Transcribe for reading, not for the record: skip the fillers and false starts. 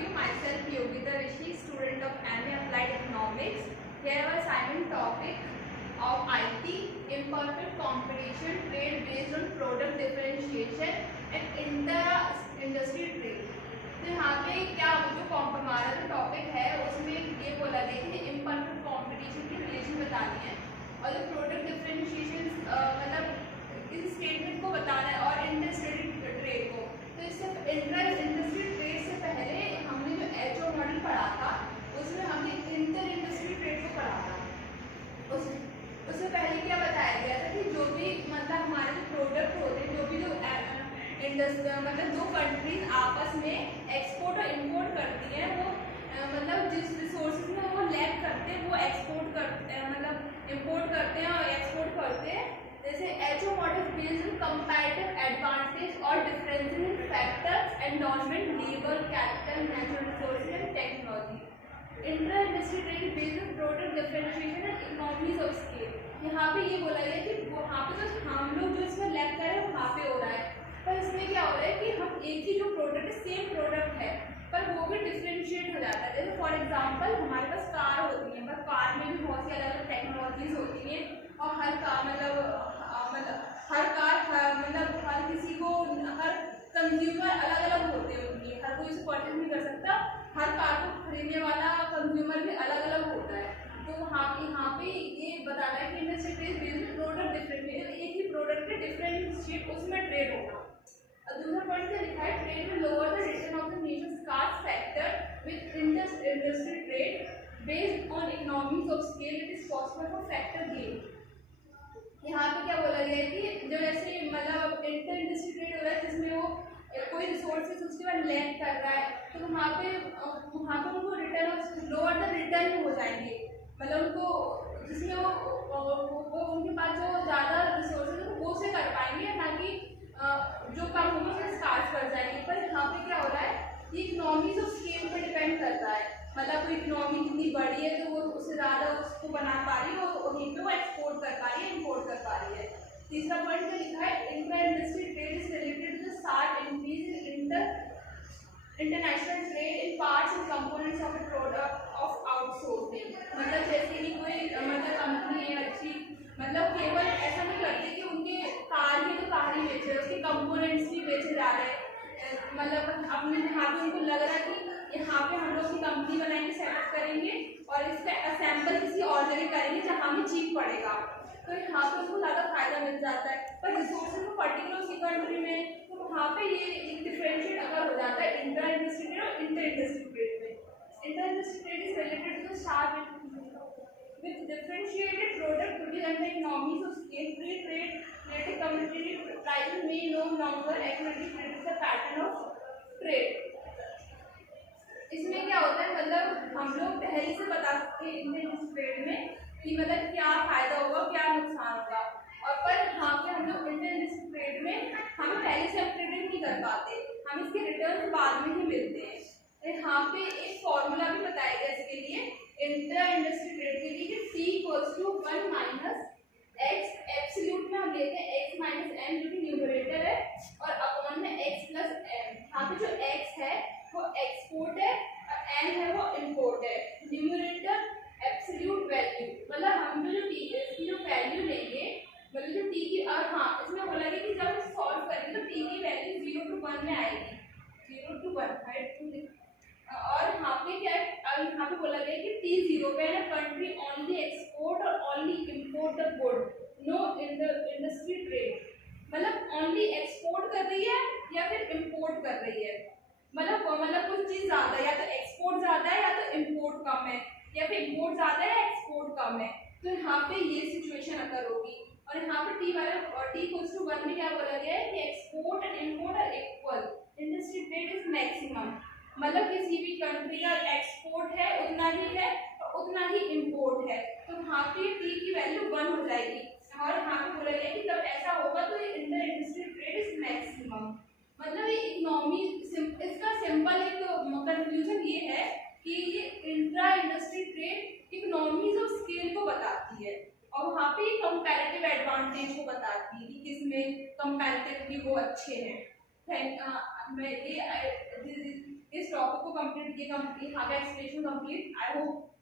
you. Myself Yogita Rishi, student of MA Applied Economics. Here our assignment topic of IT, imperfect competition, trade based on product differentiation and inter-industry trade. तो यहाँ पे क्या जो हमारा जो topic है उसमें ये बोला गया कि इम्परफेक्ट कंपटीशन की रिलेशन बतानी है और जो प्रोडक्ट डिफरेंशिएशन मतलब इस स्टेटमेंट को बताना है और इंडस्ट्री ट्रेड को। तो इससे इंडस्ट्री ट्रेड से पहले हमने जो एचओ मॉडल पढ़ा था उसमें हमने इंटर इंडस्ट्री ट्रेड को पढ़ा था। उससे पहले क्या बताया गया था कि जो भी मतलब हमारे जो प्रोडक्ट होते हैं, जो भी जो मतलब दो कंट्रीज आपस में एक्सपोर्ट और इंपोर्ट करती हैं, वो मतलब जिस रिसोर्सेज में वो लैक करते हैं वो एक्सपोर्ट करते हैं, मतलब इंपोर्ट करते हैं और एक्सपोर्ट करते हैं। जैसे HO model based on comparative advantage और differences in factors, environment, labour, capital, natural resources and technology. Inter industry trade based on product differentiation and economies of scale. यहाँ पे ये बोला गया कि वहाँ पे जो हम लोग जो इसमें लैक कर रहे हैं वहाँ पे हो रहा है, पर इसमें क्या हो रहा है कि हम एक ही जो प्रोडक्ट है, सेम प्रोडक्ट है, पर वो भी डिफरेंशिएट हो जाता है। जैसे फॉर एग्जांपल हमारे पास कार होती है, पर कार में भी बहुत सी अलग अलग टेक्नोलॉजीज होती हैं और हर कार मतलब हर कार मतलब हर किसी को हर कंज्यूमर अलग अलग होते हैं उनकी, हर कोई इसे परचेज नहीं कर सकता, हर कार को खरीदने वाला कंज्यूमर भी अलग अलग होता है। तो यहाँ पे ये बताना है कि industry trade based on product differentiation, एक ही प्रोडक्ट के डिफरेंट शेप उसमें ट्रेड होगा। दूसरा पॉइंट क्या लिखा है, ट्रेड में lower the return of the nations cost factor with industry trade based on economies of scale it is possible for factor gain. यहाँ पे क्या बोला गया है कि जो ऐसे मतलब इंटर इंडस्ट्री ट्रेड हो रहा है जिसमें वो कोई रिसोर्सेज उसके बाद लैक कर रहा है, तो वहाँ पे उनको रिटर्न लोअर द रिटर्न हो जाएंगे, मतलब उनको जिसमें वो उनके पास जो ज़्यादा रिसोर्सेज है वो से कर पाएंगे, ना कि जो कम होगी उसमें स्कार्स कर जाएंगे। पर यहाँ पे क्या हो रहा है, ये इकोनॉमीज ऑफ स्केल पर डिपेंड करता है, मतलब कोई इकोनॉमी कितनी बड़ी है तो वो उससे ज़्यादा उसको बना पा रही है और वहीं पे वो एक्सपोर्ट कर पा रही है, इंपोर्ट कर पा रही है। तीसरा पॉइंट क्या लिखा है, inter industry trade is related to the sharp increase in international trade in parts and components of a product of outsourcing. मतलब जैसे कि कोई मतलब कंपनी है अच्छी, मतलब केवल ऐसा नहीं करती कि उनके कार ही तो कार ही बेच रहे हैं, उसके कंपोनेंट्स भी बेचे जा रहे हैं, मतलब अपने यहाँ पे उनको लग रहा है कि यहाँ पे हम लोग की कंपनी बनाएंगे, सेटअप करेंगे और इसका असेंबल किसी और जगह करेंगे जहाँ हमें चीप पड़ेगा, तो यहाँ पे उनको ज़्यादा फायदा मिल जाता है। पर रिसोर्सेज को पर्टिकुलर उसकी कंट्री में, तो वहाँ पे ये डिफरेंशिएट अगर हो जाता है इंटर इंडस्ट्री ट्रेड और इंटर इंडस्ट्री ट्रेड में। Inter industry trade is related to the sharp with differentiated product produced under economies of scale. Free trade related competitive prices may no longer accurately predict the pattern of trade. इसमें क्या होता है, मतलब हम लोग पहले से बता सकते हैं इंटर ट्रेड में कि मतलब क्या फायदा होगा क्या नुकसान होगा, और पर यहाँ पे हम लोग इंटर ट्रेड में हम पहले से प्रेडिक्ट नहीं कर पाते, हम इसके रिटर्न बाद में ही मिलते हैं। यहाँ पे एक फॉर्मूला भी बताया गया इसके लिए इंटर इंडस्ट्री ट्रेड के लिए कि T equals to 1 minus X, absolute में हम लेते हैं x माइनस m जो कि न्यूमरेटर है और अपॉन में x प्लस m। यहाँ पे जो x है वो एक्सपोर्ट है और m है वो इंपोर्ट है। न्यूमरेटर एब्सोल्यूट वैल्यू, मतलब हम जो t इसकी जो वैल्यू लेंगे, मतलब जो t की, और हाँ इसमें बोला गया कि जब सॉल्व करेंगे तो t की वैल्यू 0 to 1 में आएगी, 0 to 1 है। और यहाँ पे क्या है, यहाँ पे बोला गया कि T 0 पे है, कंट्री ओनली एक्सपोर्ट और only import the good, know industry trade, मतलब ओनली एक्सपोर्ट कर रही है या फिर इंपोर्ट कर रही है, मतलब कुछ चीज़ ज़्यादा है, या तो एक्सपोर्ट ज़्यादा है या तो इंपोर्ट कम है, या फिर इंपोर्ट ज़्यादा है या एक्सपोर्ट कम है, तो यहाँ पे ये सिचुएशन अगर होगी। और यहाँ पे T वाला T इक्वल्स टू 1 में क्या बोला गया है कि export and import are equal, industry trade is maximum, मतलब किसी भी कंट्री का एक्सपोर्ट है उतना ही है और उतना ही इंपोर्ट है, तो यहाँ पे T की वैल्यू 1 हो जाएगी। और यहाँ पे बोला गया कि जब ऐसा होगा तो ये inter industry trade is maximum, मतलब ये इकोनॉमी, इसका सिंपल एक कंक्लूजन ये है कि ये intra industry trade economies of scale को बताती है और वहाँ पे कंपैरेटिव एडवांटेज को बताती है कि किसमें कंपैरेटिवली वो अच्छे हैं। मैं ये इस टॉपिक को कंप्लीट ये हा एक्सप्लेनेशन कंप्लीट. I hope